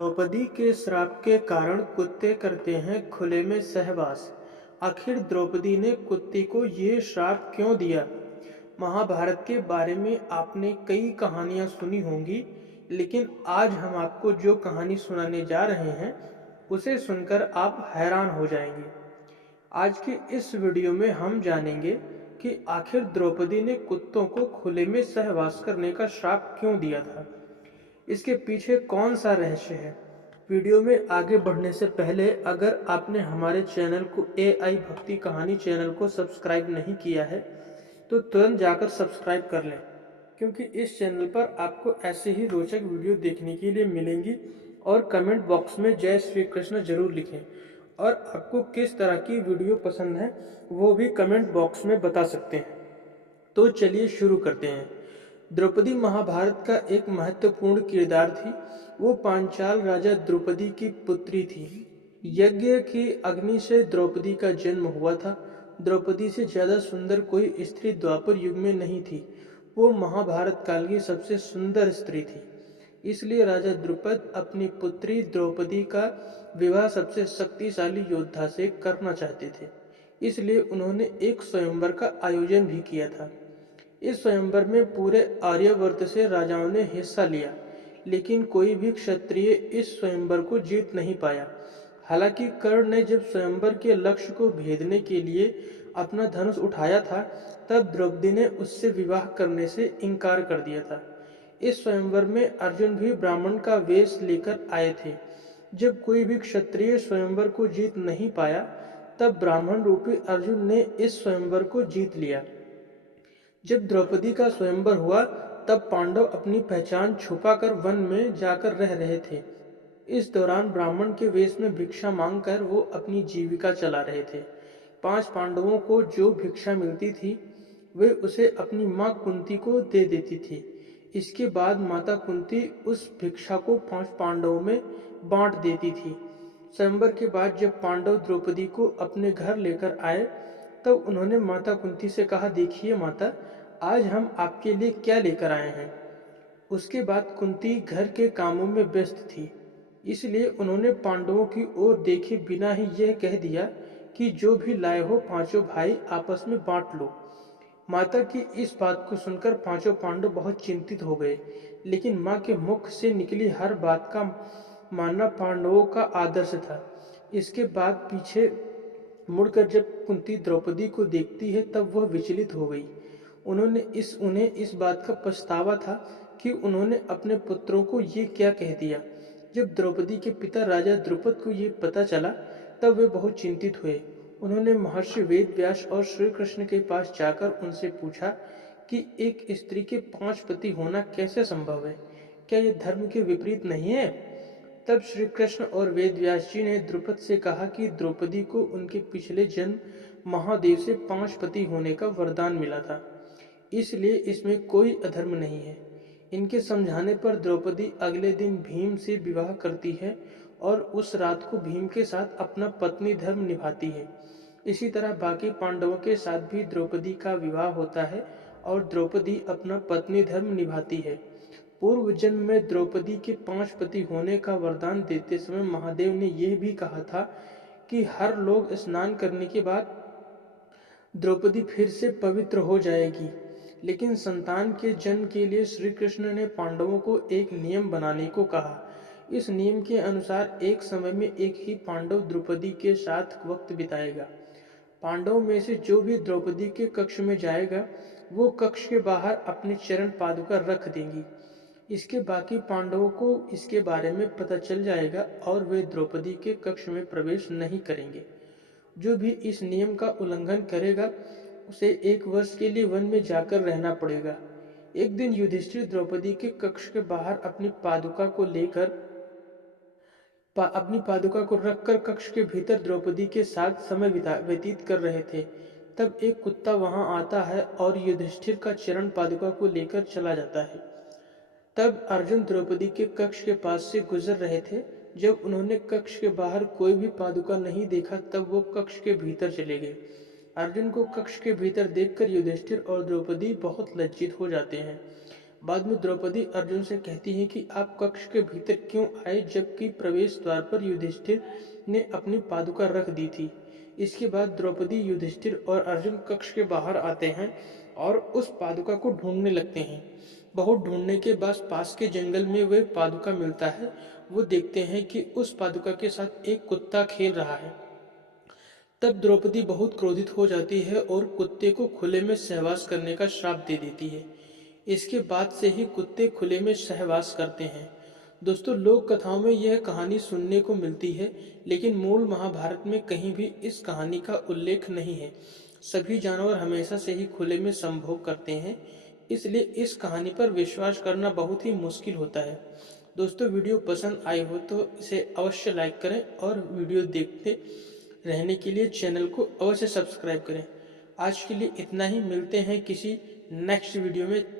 द्रौपदी के श्राप के कारण कुत्ते करते हैं खुले में सहवास। आखिर द्रौपदी ने कुत्ते को ये श्राप क्यों दिया? महाभारत के बारे में आपने कई कहानियां सुनी होंगी, लेकिन आज हम आपको जो कहानी सुनाने जा रहे हैं उसे सुनकर आप हैरान हो जाएंगे। आज के इस वीडियो में हम जानेंगे कि आखिर द्रौपदी ने कुत्तों को खुले में सहवास करने का श्राप क्यों दिया था। इसके पीछे कौन सा रहस्य है? वीडियो में आगे बढ़ने से पहले अगर आपने हमारे चैनल को AI भक्ति कहानी चैनल को सब्सक्राइब नहीं किया है तो तुरंत जाकर सब्सक्राइब कर लें, क्योंकि इस चैनल पर आपको ऐसे ही रोचक वीडियो देखने के लिए मिलेंगी। और कमेंट बॉक्स में जय श्री कृष्ण जरूर लिखें, और आपको किस तरह की वीडियो पसंद है वो भी कमेंट बॉक्स में बता सकते हैं। तो चलिए शुरू करते हैं। द्रौपदी महाभारत का एक महत्वपूर्ण किरदार थी। वो पांचाल राजा द्रौपदी की पुत्री थी। यज्ञ की अग्नि से द्रौपदी का जन्म हुआ था। द्रौपदी से ज्यादा सुंदर कोई स्त्री द्वापर युग में नहीं थी। वो महाभारत काल की सबसे सुंदर स्त्री थी। इसलिए राजा द्रुपद अपनी पुत्री द्रौपदी का विवाह सबसे शक्तिशाली योद्धा से करना चाहते थे। इसलिए उन्होंने एक स्वयंवर का आयोजन भी किया था। इस स्वयंवर में पूरे आर्यावर्त से राजाओं ने हिस्सा लिया, लेकिन कोई भी क्षत्रिय इस स्वयंवर को जीत नहीं पाया। हालांकि कर्ण ने जब स्वयंवर के लक्ष्य को भेदने के लिए अपना धनुष उठाया था, तब द्रौपदी ने उससे विवाह करने से इनकार कर दिया था। इस स्वयंवर में अर्जुन भी ब्राह्मण का वेश लेकर आए थे। जब कोई भी क्षत्रिय स्वयंवर को जीत नहीं पाया, तब ब्राह्मण रूपी अर्जुन ने इस स्वयंवर को जीत लिया। जब द्रौपदी का स्वयंवर हुआ, तब पांडव अपनी पहचान छुपाकर वन में जाकर रह रहे थे। इस दौरान ब्राह्मण के वेश में भिक्षा मांगकर वो अपनी जीविका चला रहे थे। 5 पांडवों को जो भिक्षा मिलती थी वे उसे अपनी मां कुंती को दे देती थी। इसके बाद माता कुंती उस भिक्षा को 5 पांडवों में बांट देती थी। स्वयंवर के बाद जब पांडव द्रौपदी को अपने घर लेकर आए, तब उन्होंने माता कुंती से कहा, देखिए माता, आज हम आपके लिए क्या लेकर आए हैं। उसके बाद कुंती घर के कामों में व्यस्त थी, इसलिए उन्होंने पांडवों की ओर देखे बिना ही यह कह दिया कि जो भी लाए हो पांचों भाई आपस में बांट लो। माता की इस बात को सुनकर पांचों पांडव बहुत चिंतित हो गए, लेकिन मां के मुख से निकली हर बात का मानना पांडवों का आदर्श था। इसके बाद पीछे मुड़कर जब कुंती द्रौपदी को देखती है, तब वह विचलित हो गई। उन्हें इस बात का पछतावा था कि उन्होंने अपने पुत्रों को ये क्या कह दिया। जब द्रौपदी के पिता राजा द्रुपद को ये पता चला, तब वे बहुत चिंतित हुए। उन्होंने महर्षि वेद व्यास और श्री कृष्ण के पास जाकर उनसे पूछा कि एक स्त्री के 5 पति होना कैसे संभव है? क्या यह धर्म के विपरीत नहीं है? तब श्री कृष्ण और वेद व्यास जी ने द्रुपद से कहा कि द्रौपदी को उनके पिछले जन्म महादेव से 5 पति होने का वरदान मिला था, इसलिए इसमें कोई अधर्म नहीं है। इनके समझाने पर द्रौपदी अगले दिन भीम से विवाह करती है और उस रात को भीम के साथ अपना पत्नी धर्म निभाती है। इसी तरह बाकी पांडवों के साथ भी द्रौपदी का विवाह होता है और द्रौपदी अपना पत्नी धर्म निभाती है। पूर्व जन्म में द्रौपदी के 5 पति होने का वरदान देते समय महादेव ने यह भी कहा था कि हर लोग स्नान करने के बाद द्रौपदी फिर से पवित्र हो जाएगी। लेकिन संतान के जन्म के लिए श्री कृष्ण ने पांडवों को एक नियम बनाने को कहा। इस नियम के अनुसार एक समय में एक ही पांडव द्रौपदी के साथ वक्त बिताएगा। पांडवों में से जो भी द्रौपदी के कक्ष में जाएगा, वो कक्ष के बाहर अपने चरण पादुका रख देंगी। इसके बाकी पांडवों को इसके बारे में पता चल जाएगा और वे द्रौपदी के कक्ष में प्रवेश नहीं करेंगे। जो भी इस नियम का उल्लंघन करेगा उसे 1 वर्ष के लिए वन में जाकर रहना पड़ेगा। एक दिन युधिष्ठिर द्रौपदी के कक्ष के बाहर अपनी पादुका को रखकर कक्ष के भीतर द्रौपदी के साथ समय व्यतीत कर रहे थे। तब एक कुत्ता वहां आता है और युधिष्ठिर का चरण पादुका को लेकर चला जाता है। तब अर्जुन द्रौपदी के कक्ष के पास से गुजर रहे थे। जब उन्होंने कक्ष के बाहर कोई भी पादुका नहीं देखा, तब वो कक्ष के भीतर चले गए। अर्जुन को कक्ष के भीतर देखकर युधिष्ठिर और द्रौपदी बहुत लज्जित हो जाते हैं। बाद में द्रौपदी अर्जुन से कहती हैं कि आप कक्ष के भीतर क्यों आए, जबकि प्रवेश द्वार पर युधिष्ठिर ने अपनी पादुका रख दी थी। इसके बाद द्रौपदी, युधिष्ठिर और अर्जुन कक्ष के बाहर आते हैं और उस पादुका को ढूंढने लगते हैं। बहुत ढूंढने के बाद पास के जंगल में वह पादुका मिलता है। वो देखते हैं कि उस पादुका के साथ एक कुत्ता खेल रहा है। तब द्रौपदी बहुत क्रोधित हो जाती है और कुत्ते को खुले में सहवास करने का श्राप दे देती है। इसके बाद से ही कुत्ते खुले में सहवास करते हैं। दोस्तों, लोक कथाओं में यह कहानी सुनने को मिलती है, लेकिन मूल महाभारत में कहीं भी इस कहानी का उल्लेख नहीं है। सभी जानवर हमेशा से ही खुले में संभोग करते हैं, इसलिए इस कहानी पर विश्वास करना बहुत ही मुश्किल होता है। दोस्तों, वीडियो पसंद आई हो तो इसे अवश्य लाइक करें और वीडियो देखते रहने के लिए चैनल को अवश्य सब्सक्राइब करें। आज के लिए इतना ही, मिलते हैं किसी नेक्स्ट वीडियो में।